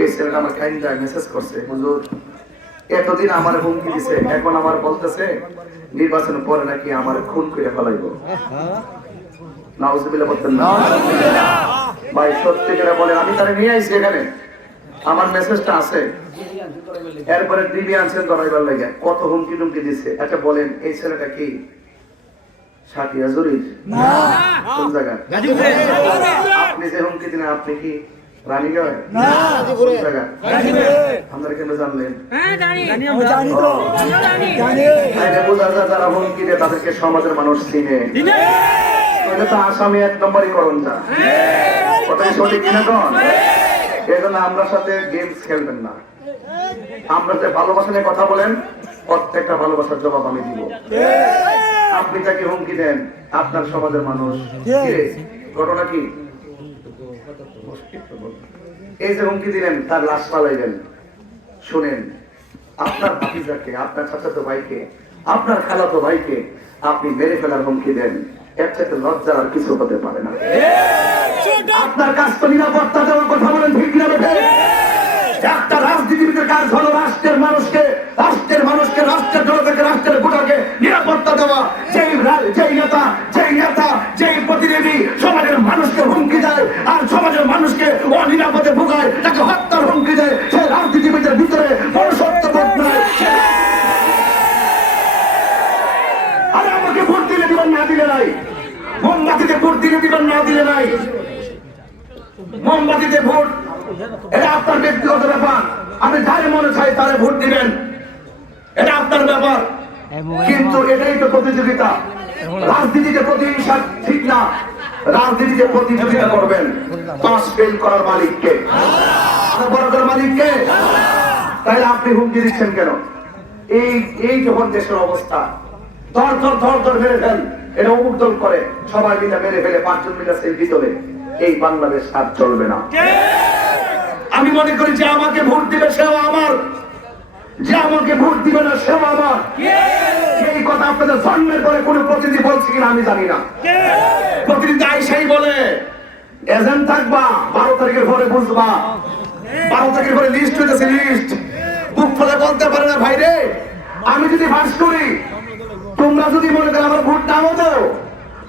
এই ছেলেটা আমার কাইন্ডা মেসেজ করছে, হুজুর এতদিন আমার হুমকি দিছে, এখন আমার বলতেছে নির্বাচন পরে নাকি আমার খুন করে ফেলাইবো। নাউজুবিল্লাহ বলতেন না ভাই, সত্যি করে বলেন। আমি তারে নিয়ে আইছি এখানে, আমার মেসেজটা আছে। এরপরে ডিবি আনছেন ধরাইবার লাগে, কত হুমকি টুমকি দিছে। আচ্ছা বলেন এই ছেলেটা কি সাথিয়া জরির? কোন জায়গা? আপনি যে হুমকি দিলেন আপনি কি রানীগঞ্জ? কোন জায়গা? আপনারা কেন জানলেন? বোঝা যায় যারা হুমকি দেয় তাদেরকে সমাজের মানুষ চিনে। এটা তো আসামি 1 নম্বরই করণ যা, ওটাই সঠিক কিনা কন? এই জন্য আমরা সাথে গেমস খেলবেন না। আমরা যে ভালোবাসা নিয়ে কথা বলেন, প্রত্যেকটা ভালোবাসার জবাব আমি দিব। আপনি তাকে হুমকি দেন, আপনার সমাজের মানুষ ঘটনা কি? এই যে হুমকি দিলেন তার লাশ পালাইলেন, শুনেন আপনার ভাতিজাকে, আপনার চাচাতো ভাইকে, আপনার খালাতো ভাইকে আপনি মেরে ফেলার হুমকি দেন, এর চাইতে লজ্জার আর কিছু হতে পারে না। আপনার কাজ তো নিরাপত্তা দেওয়ার কথা বলেন, ঠিক না? একটা রাজনীতিবিদের কাজ হলো রাষ্ট্রের মানুষকে, রাষ্ট্রের জনতাকে, রাষ্ট্রের ভোটারকে নিরাপত্তা দেওয়া। যেই নেতা যেই প্রতিনিধি সমাজের মানুষকে হুমকি দেয় আর সমাজের মানুষকে অনিরাপদে ভোগায়, তাকে হত্যার হুমকি দেয়, সেই রাজনীতিবিদের ভিতরে মনুষ্যত্ববোধ নাই। আরে আমাকে ভোট দিলে দিবেন, না দিলে নাই। মোমবাতিতে ভোট দিলে দিবেন, না দিলে নাই। মোমবাতিতে ভোট এটা আপনার ব্যক্তিগত ব্যাপার, আপনি যারে মনে চাই তারে ভোট দিবেন, এটা আপনার ব্যাপার। কিন্তু এটাই তো প্রতিযোগিতা। রাজনীতিতে প্রতিহিংসা ঠিক না, রাজনীতিতে প্রতিযোগিতা করবেন। পাস ফেল করার মালিককে, বড়দের মালিককে। তাইলে আপনি হুমকি দিচ্ছেন কেন? এই যখন দেশের অবস্থা, ধর মেরে ফেল, এটা অমুক দল করে, সবাই মিলে মেরে ফেলে 5 জন মিলে সেলফি তোলে, এই বাংলাদেশ আর চলবে না। আমি মনে করি যে আমাকে ভোট দিবে সেও আমার, যে আমাকে ভোট দিবে না সেও আমার। এই কথা আপনাদের জন্মের পরে কোন প্রতিনিধি বলছে কিনা আমি জানি না। প্রতিনিধি আইসাই বলে এজেন্ট থাকবা, 12 তারিখের পরে বুঝবা। 12 তারিখের পরে লিস্ট হইতেছে, লিস্ট বুক ফলে বলতে পারে না ভাই রে, আমি যদি পাস করি, তোমরা যদি মনে করো আমার ভোট নাও দাও,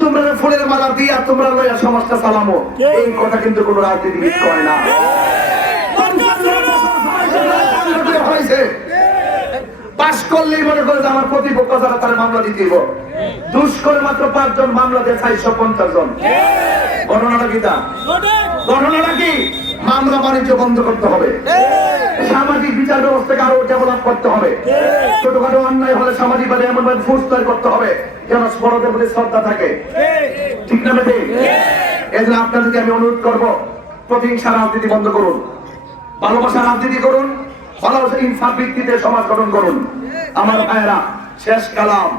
তোমরা ফুলের মালা দিয়া তোমরা লইয়া সমাজটা চালামো। এই কথা কিন্তু কোন রাজনীতিবিদ কয় না। পাস করলেই মনে করে আমার প্রতিপক্ষ যারা তারা মামলা দিতে দিব, দুষ করে মাত্র 5 জন মামলা দেয় 450 জন। ঘটনাটা কি? ঘটনাটা কি? মামলা বাণিজ্য বন্ধ করতে হবে, সামাজিক বিচার ব্যবস্থাকে আরো ডেভেলপ করতে হবে। ছোটখাটো অন্যায় হলে সামাজিক ভাবে এমন ভাবে ফোর্স তৈরি করতে হবে যেন বড়দের প্রতি শ্রদ্ধা থাকে, ঠিক না বেটে? এই জন্য আপনাদেরকে আমি অনুরোধ করবো, প্রতিহিংসা রাজনীতি বন্ধ করুন, ভালোবাসা রাজনীতি করুন, ভালোবাসা ইনসাফ ভিত্তিতে সমাজ গঠন করুন। আমার ভাইয়েরা, শেষ কালাম,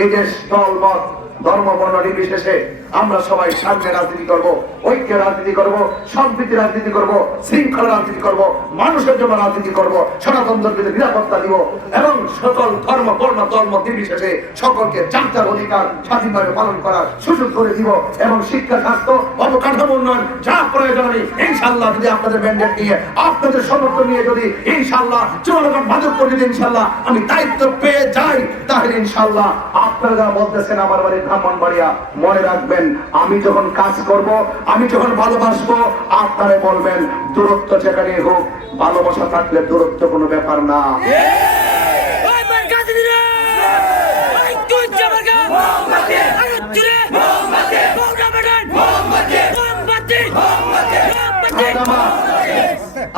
এই দেশ দল মত ধর্ম বর্ণ নির্বিশেষে আমরা সবাই সামনে রাজনীতি করব, ঐক্যের রাজনীতি করব, সম্প্রীতি রাজনীতি করব, শৃঙ্খলা রাজনীতি করব, মানুষের জন্য রাজনীতি করব, সনাতন ধর্মীয় নিরাপত্তা দিব এবং সকল ধর্ম বর্ণ ধর্ম নির্বিশেষে সকলকে যার অধিকার স্বাধীনভাবে পালন করার সুযোগ করে দিব এবং শিক্ষা, স্বাস্থ্য, অবকাঠামো উন্নয়ন যা প্রয়োজন আমি ইনশাআল্লাহ যদি আপনাদের ম্যান্ডেট নিয়ে, আপনাদের সমর্থন নিয়ে যদি ইনশাআল্লাহ চূড়ান্ত বাধক করে যদি ইনশাআল্লাহ আমি দায়িত্ব পেয়ে যাই, তাহলে ইনশাআল্লাহ আপনারা বলতেছেন আমার বাড়ি ব্রাহ্মণবাড়িয়া, মনে রাখবেন আমি যখন কাজ করব, আমি যখন ভালোবাসবো, আপনারা বলবেন দূরত্ব যেখানে হোক, ভালোবাসা থাকলে দূরত্ব কোনো ব্যাপার না।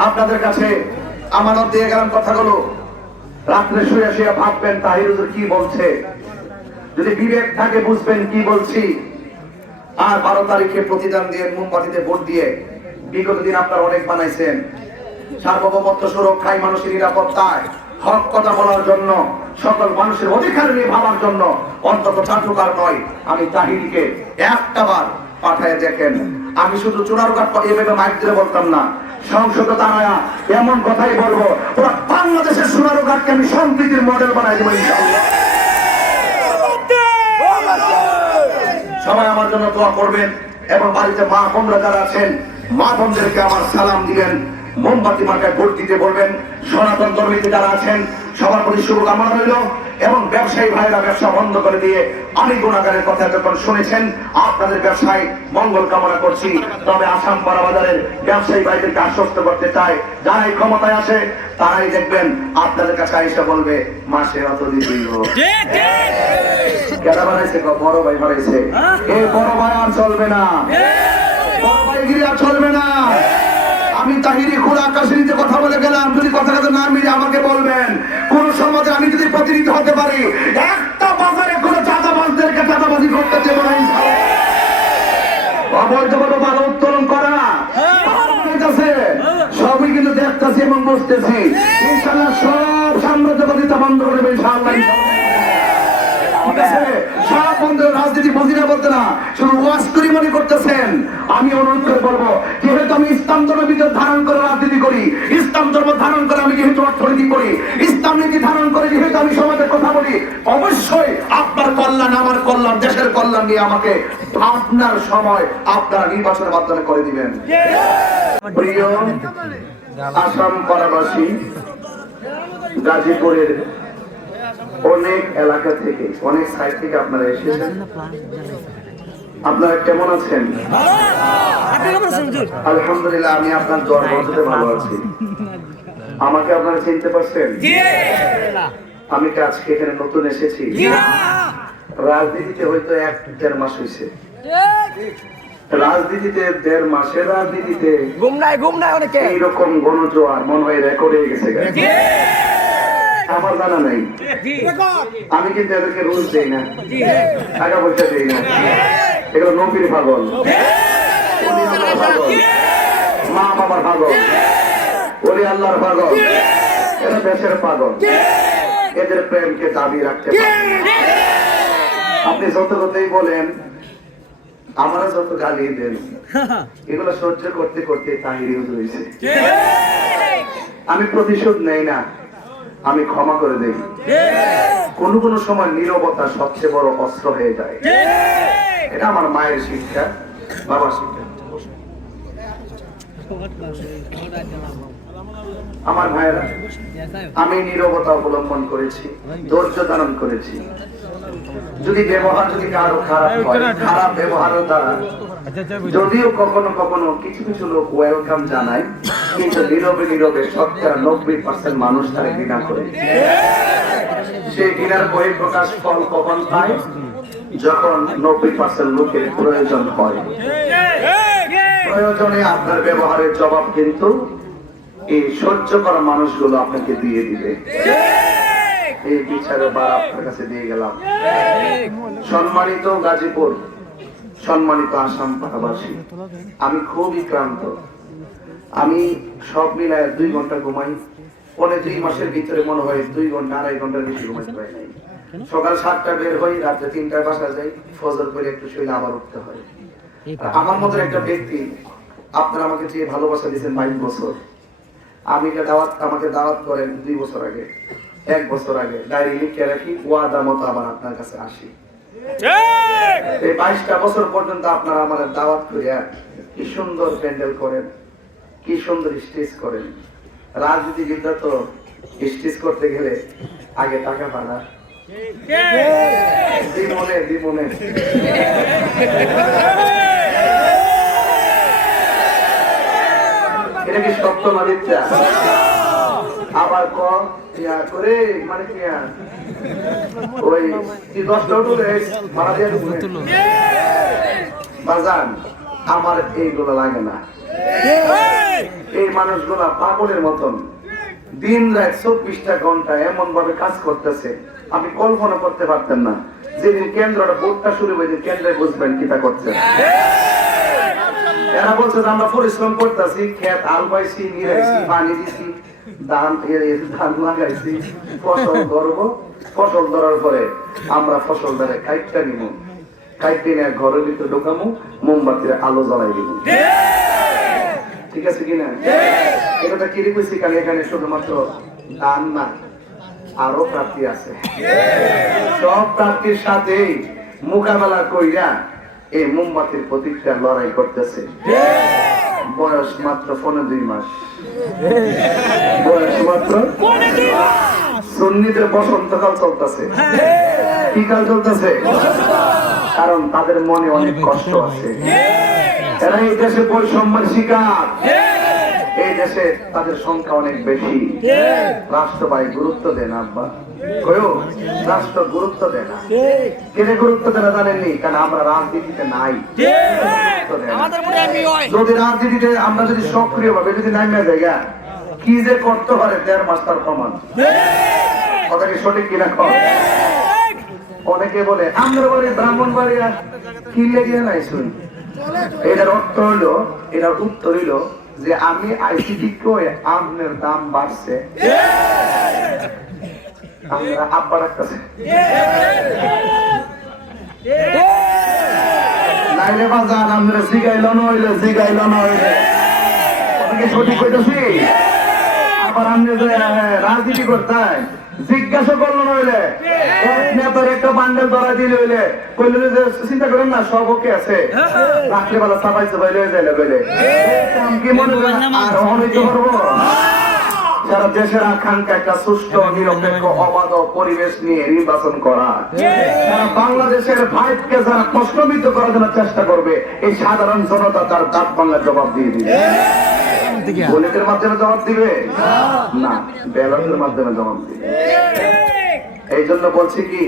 আপনাদের কাছে আমানত দিয়ে গেলাম কথাগুলো, রাত্রে শুয়ে শুয়ে ভাববেন তাহির হুজুর কি বলছে, যদি বিবেক থাকে বুঝবেন কি বলছি। আর 12 তারিখে প্রতিদান দিয়ে মোমবাতিতে ভোট দিয়ে বিগত দিন আপনারা অনেক বানাইছেন, সার্বভৌমত্ব সুরক্ষায়, মানুষের নিরাপত্তায়, হক কথা বলার জন্য, সকল মানুষের অধিকার নিয়ে ভাবার জন্য, অন্তত চাটুকার নয়, আমি তাহিরকে একটা বার পাঠায় দেখেন। আমি শুধু চুনারুঘাট এভাবে মাইক দিয়ে বলতাম না, সংসদে দাঁড়ায়া এমন কথাই বলবো, ওরা বাংলাদেশের চুনারুঘাটকে আমি সম্প্রীতির মডেল বানাই দেবো ইনশাআল্লাহ। সবাই আমার জন্য দোয়া করবেন এবং বাড়িতে মা বোনরা যারা আছেন, মা বোনদেরকে আমার সালাম দিবেন মোমবাতি মার্কায় ভোট দিতে বলবেন। সনাতন ধর্মীতে যারা আছেন সবার প্রতি শুভকামনা রইল। এবং ব্যবসায়ী ভাইরা ব্যবসা বন্ধ করে দিয়ে আমি গুণাগারের কথা যখন শুনেছেন, আপনাদের ব্যবসায় মঙ্গল কামনা করছি। তবে আসাম বাজারের ব্যবসায়ী ভাইদেরকে আশ্বস্ত করতে চাই, যারাই ক্ষমতায় আসে তারাই দেখবেন আপনাদের কাছে এসে বলবে মাসে অত দিতেই হোক। কেনা বানাইছে, বড় ভাই বানাইছে, এই বড় ভাই আর চলবে না, বড় ভাই গিরি আর চলবে না। আমি তাহিরি খোলা আকাশের নিচে কথা বলে গেলাম, যদি কথা না মিলে আমাকে বলবেন। কোন সমাজে আমি যদি প্রতিনিধি হতে পারি, একটা বাজারে কোন চাঁদাবাজদেরকে চাঁদাবাজি করতে দেব না। অবৈধভাবে বাধা উত্তোলন করা সবই কিন্তু দেখতেছি এবং বুঝতেছি। ইনশাআল্লাহ সব সাম্রাজ্যবাদিতা বন্ধ করবে ইনশাআল্লাহ। সব বন্ধু, রাজনীতি বুঝি না বলতে না, শুধু ওয়াজ করি মনে করতেছেন। আমি অনুরোধ করে বলবো, যেহেতু আমি ইসলাম ধর্মের ভিতর ধারণ করে রাজনীতি করি, ইসলাম ধর্ম ধারণ করে আমি যেহেতু অর্থনীতি করি, ইসলাম নীতি ধারণ করে যেহেতু আমি সমাজের কথা বলি, অবশ্যই আপনার কল্যাণ, আমার কল্যাণ, দেশের কল্যাণ নিয়ে আমাকে আপনার সময় আপনারা নির্বাচনের মাধ্যমে করে দিবেন। প্রিয় আসাম পাড়াবাসী, গাজীপুরের অনেক এলাকা থেকে, অনেক সাইড থেকে আপনারা এসেছেন। আপনারা কেমন আছেন? আলহামদুলিল্লাহ, আমি আপনার দোয়ার বরকতে ভালো আছি। আমাকে আপনারা চিনতে পারছেন? আমি কি আজকে এখানে নতুন এসেছি? রাজনীতিতে হয়তো 1-1.5 মাস হয়েছে। রাজনীতিতে 1.5 মাসের রাজনীতিতে এইরকম গণজোয়ার মনে হয় রেকর্ড হয়ে গেছে। আমার জানা নাই, আমি কিন্তু এদেরকে রুলস দেই না, টাকা পয়সা দেই না। এগুলো নবীর পাগল, মা বাবার পাগল, ওলি আল্লাহর পাগল, এরা দেশের পাগল। এদের প্রেমকে দাবি রাখতে পারে। আপনি যত কথাই বলেন, আমরা যত গালি দেন, এগুলো সহ্য করতে করতে তাহিরি হয়েছে। আমি প্রতিশোধ নেই না, আমি ক্ষমা করে দেই। কোন কোন সময় নীরবতা সবচেয়ে বড় অস্ত্র হয়ে যায়। এটা আমার মায়ের শিক্ষা, বাবার শিক্ষা। আমার ভাইয়েরা, আমি নীরবতা অবলম্বন করেছি, ধৈর্য ধারণ করেছি। যদি ব্যবহার যদি কারো খারাপ হয়, খারাপ ব্যবহারের দ্বারা যদিও কখনো কখনো কিছু কিছু লোক ওয়েলকাম জানায়, কিন্তু নীরবে নীরবে 90% মানুষ তারা ঘৃণা করে। সেই ঘৃণার বহিঃপ্রকাশ ফল কখন পায়? যখন 90% লোকের প্রয়োজন হয়। প্রয়োজনে আপনার ব্যবহারের জবাব কিন্তু এই সহ্য করা মানুষগুলো আপনাকে দিয়ে দিবে। এই বিচারে বা আপনার কাছে দিয়ে গেলাম। সম্মানিত গাজীপুর, সম্মানিত আসাম পাড়াবাসী, আমি খুবই ক্লান্ত। আমি সব মিলায় 2 ঘন্টা ঘুমাই। 2 মাসের ভিতরে মনে হয় 2 ঘন্টা 2.5 ঘন্টার বেশি ঘুমাইতে পারি নাই। সকাল 7টা বের হই, রাত্রে 3টায় বাসা যাই, ফজর করে একটু শুইলে আবার উঠতে হয়। আমার মতো একটা ব্যক্তি, আপনারা আমাকে যে ভালোবাসা দিয়েছেন 22 বছর, আমাকে দাওয়াত করেন 2 বছর আগে, 1 বছর আগে, ডায়েরি লিখে রাখি, ওয়াদা মতো আবার আপনার কাছে আসি। এই 22টা বছর পর্যন্ত আপনারা আমার দাওয়াত করিয়া কি সুন্দর প্যান্ডেল করেন, কি সুন্দর স্টেজ করেন। রাজনীতিবিদরা তো স্টেজ করতে গেলে আগে টাকা পানা দিমনে এটা কি সত্য না মিথ্যা? আবার করে মানে ওই 10টা ভাড়া দিয়ে বাজান, আমার এইগুলো লাগে না। এই মানুষগুলা পাগলের মতন দিন রাত 24টা ঘন্টা এমন ভাবে কাজ করতেছে, আপনি কল্পনা করতে পারতেন না। যেদিন কেন্দ্রটা ভোটটা শুরু হয়েছে, কেন্দ্রে বুঝবেন কিটা করছেন। এরা বলছে আমরা পরিশ্রম করতেছি, ক্ষেত আল পাইছি, নিরাইছি, পানি দিছি, ধান লাগাইছি, ফসল ধরবো, ফসল ধরার পরে আমরা ফসল ধরে কাইটটা নিব, কাইটে নিয়ে ঘরের ভিতরে ঢোকামো, মোমবাতির আলো জ্বালাই দিব। ঠিক আছে কিনা? এটা কিনে কইছি, কারণ এখানে শুধুমাত্র দান না, আরো প্রার্থী আছে। সব প্রার্থীর সাথে মোকাবেলা কইরা এই মোমবাতির প্রতীকটা লড়াই করতেছে। বয়স মাত্র 15 মাস, বয়স মাত্র সুন্নিদের বসন্তকাল চলতেছে। কি কাল চলতেছে? কারণ তাদের মনে অনেক কষ্ট আছে। এরা এই দেশে বৈষম্যের শিকার, এই দেশে তাদের সংখ্যা অনেক বেশি। রাষ্ট্র ভাই গুরুত্ব দেন আব্বা, কয়ও রাষ্ট্র গুরুত্ব দেয় না। কেন গুরুত্ব দেয় না জানেননি? কারণ আমরা রাজনীতিতে নাই। যদি রাজনীতিতে আমরা যদি সক্রিয় ভাবে যদি নামিয়ে যাই, কি যে করতে পারে 1.5 মাস তার প্রমাণ। কথা কি সঠিক কিনা? অনেকে বলে আমরা বাড়ি ব্রাহ্মণবাড়িয়া কি লেগে নাই শুন। এটার অর্থ হইলো, এটার উত্তর হইলো যে আমি আইসিটি কই আমনের দাম বাড়ছে, আমরা আব্বা রাখতেছে নাইলে বাজান আমরা জিগাইল নইলে জিগাইল নইলে সঠিক কইতেছি। আবার আপনি রাজনীতি করতে জিজ্ঞাসা করলো নইলে এক নেতার একটা বান্ডেল ধরা দিলে হইলে কইলে যে চিন্তা করেন না সব ওকে আছে, রাত্রিবেলা সাফাই সাফাই লয়ে যাইলে কইলে কি মনে করেন আর অনেকে করবো? সারা দেশের আকাঙ্ক্ষা একটা সুষ্ঠু নিরপেক্ষ অবাধ পরিবেশ নিয়ে নির্বাচন করা, বাংলাদেশের ভাইকে যারা প্রশ্নবিদ্ধ করার জন্য চেষ্টা করবে, এই সাধারণ জনতা তার দাঁত বাংলার জবাব দিয়ে দিবে। বুলেটের মাধ্যমে জবাব দিবে না, ব্যালটের মাধ্যমে জবাব দিবে। এই জন্য বলছি কি,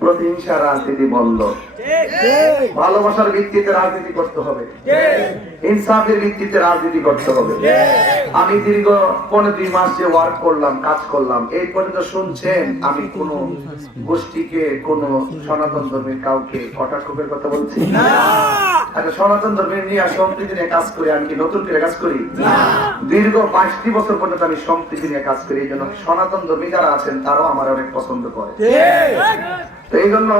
প্রতিহিংসা রাজনীতি বন্ধ, ভালোবাসার ভিত্তিতে রাজনীতি করতে হবে, ইনসাফের ভিত্তিতে রাজনীতি করতে হবে। আমি দীর্ঘ 15 মাস যে ওয়ার্ক করলাম, কাজ করলাম, এই পর্যন্ত শুনছেন আমি কোন গোষ্ঠীকে, কোন সনাতন ধর্মের কাউকে কটাক্ষেপের কথা বলছি না। আচ্ছা, সনাতন ধর্মের নিয়ে সম্প্রীতি নিয়ে কাজ করি, আমি কি নতুন করে কাজ করি? দীর্ঘ 22টি বছর পর্যন্ত আমি সম্প্রীতি নিয়ে কাজ করি। এই জন্য সনাতন ধর্মী যারা আছেন তারাও আমার অনেক পছন্দ করে। তো এই জন্য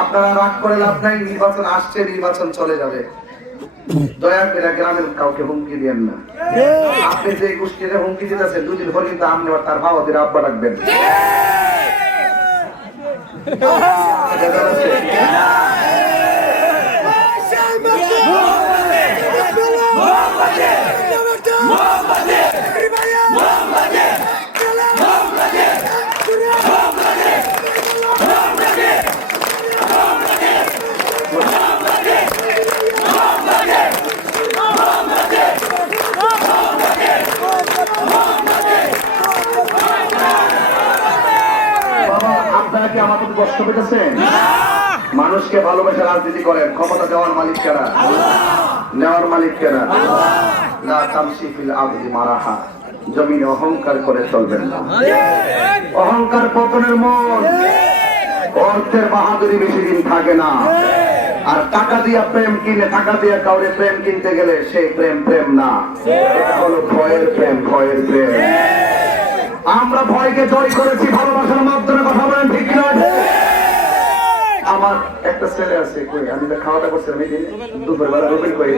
আপনারা রাগ করে লাভ নাই, নির্বাচন আসছে, নির্বাচন চলে যাবে। দয়া করে গ্রামের কাউকে হুমকি দিয়েন না। আপনি যে গোষ্ঠীতে হুমকি দিতেছেন, দুদিন পর কিন্তু আপনি তার বাবাদের আব্বা রাখবেন। আপনারা কি আমার প্রতি কষ্ট পেতেছেন? মানুষকে ভালোবেসে রাজনীতি করেন। ক্ষমতা দেওয়ার মালিক কারা? নেওয়ার মালিক কারা? না তামসি ফিল আরদি মারাহা, জমিনে অহংকার করে চলবেন না। অহংকার পতনের মূল। অর্থের বাহাদুরি বেশি দিন থাকে না। আর টাকা দিয়ে প্রেম কিনে, টাকা দিয়ে কাউরে প্রেম কিনতে গেলে সেই প্রেম প্রেম না, এটা হলো ভয়ের প্রেম, ভয়ের প্রেম। আমরা ভয়কে জয় করেছি ভালোবাসার মাধ্যমে। কথা বলেন ঠিক কিনা? আমার একটা ছেলে আছে, কই আমি খাওয়া দাওয়া করছিলাম এই দিন দুপুরবেলা, রবির কই